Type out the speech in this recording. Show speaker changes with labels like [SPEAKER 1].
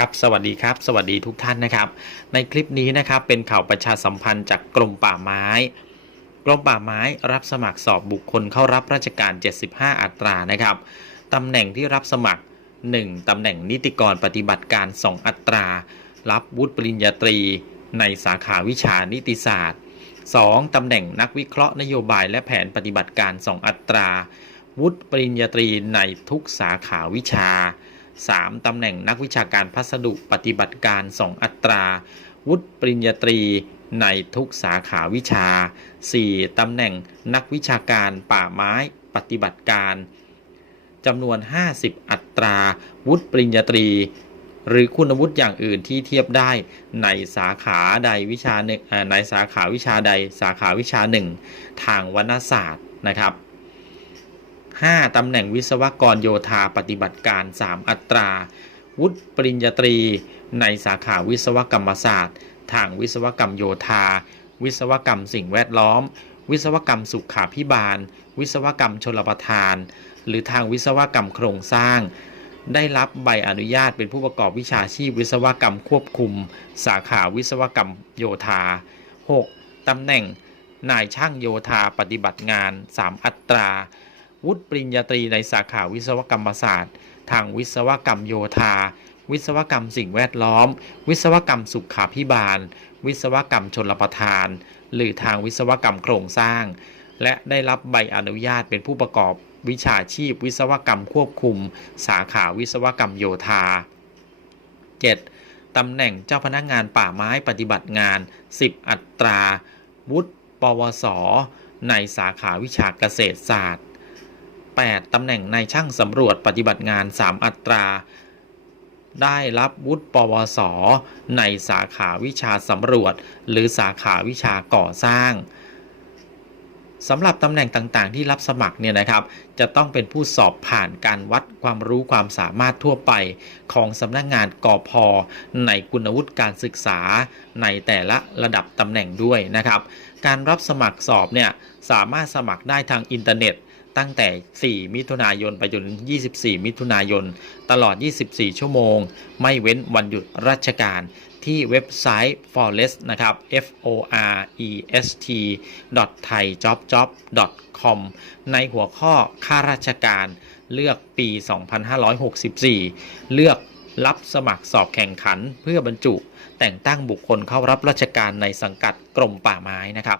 [SPEAKER 1] ครับสวัสดีครับ สวัสดีทุกท่านนะครับ ในคลิปนี้นะครับเป็นข่าวประชาสัมพันธ์จากกรมป่าไม้ กรมป่าไม้รับสมัครสอบบุคคลเข้ารับราชการ 75 อัตรานะครับตำแหน่งที่รับสมัคร 1. ตำแหน่งนิติกรปฏิบัติการ 2 อัตรา รับวุฒิปริญญาตรี ในสาขาวิชานิติศาสตร์ 2. ตำแหน่งนักวิเคราะห์นโยบายและแผนปฏิบัติการ 2 อัตรา วุฒิปริญญาตรีในทุกสาขาวิชา 3. ตำแหน่งนักวิชาการพัสดุปฏิบัติการ 2 อัตรา วุฒิปริญญาตรีในทุกสาขาวิชา 4. ตำแหน่งนักวิชาการป่าไม้ปฏิบัติการจำนวน 50 อัตรา วุฒิปริญญาตรี หรือคุณวุฒิอย่างอื่นที่เทียบได้ในสาขาใดวิชาหนึ่งในสาขาวิชาใดสาขาวิชาหนึ่ง ทางวรรณศาสตร์นะครับ 5. ตำแหน่งวิศวกรโยธาปฏิบัติการ 3 อัตรา วุฒิปริญญาตรี ในสาขาวิศวกรรมศาสตร์ ทางวิศวกรรมโยธา วิศวกรรมสิ่งแวดล้อม วิศวกรรมสุขาพิบาล วิศวกรรมชลประทาน หรือทางวิศวกรรมโครงสร้าง ได้รับใบอนุญาตเป็นผู้ประกอบวิชาชีพวิศวกรรมควบคุม สาขาวิศวกรรมโยธา 6. ตำแหน่งนายช่างโยธาปฏิบัติงาน 3 อัตรา วุฒิปริญญาตรีในสาขาวิศวกรรมศาสตร์ ทางวิศวกรรมโยธา วิศวกรรมสิ่งแวดล้อม วิศวกรรมสุขาพิบาล วิศวกรรมชนประทาน หรือทางวิศวกรรมโครงสร้าง และได้รับใบอนุญาตเป็นผู้ประกอบวิชาชีพ วิศวกรรมควบคุม สาขาวิศวกรรมโยธา 7. ตำแหน่งเจ้าพนักงานป่าไม้ปฏิบัติงาน 10 อัตรา วุฒิ ปวส ในสาขาวิชาเกษตรศาสตร์ 8. ตำแหน่งในช่างสำรวจปฏิบัติงาน 3 อัตรา ได้รับวุฒิปวส ในสาขาวิชาสำรวจ หรือสาขาวิชาก่อสร้างสำหรับตำแหน่งต่างๆ ที่รับสมัครเนี่ยนะครับ จะต้องเป็นผู้สอบผ่านการวัดความรู้ความสามารถทั่วไปของสำนักงานกอพในคุณวุฒิการศึกษาในแต่ละระดับตำแหน่งด้วยนะครับ การรับสมัครสอบเนี่ยสามารถสมัครได้ทางอินเทอร์เน็ต ตั้งแต่ 4 มิถุนายนไปจนถึง 24 มิถุนายน ตลอด 24 ชั่วโมง ไม่เว้นวันหยุดราชการที่เว็บไซต์ forest นะครับ f o r e s t thaijobjob com ในหัวข้อข้าราชการเลือกปี 2564 เลือกรับสมัครสอบแข่งขันเพื่อบรรจุ แต่งตั้งบุคคลเข้ารับราชการในสังกัดกรมป่าไม้นะครับ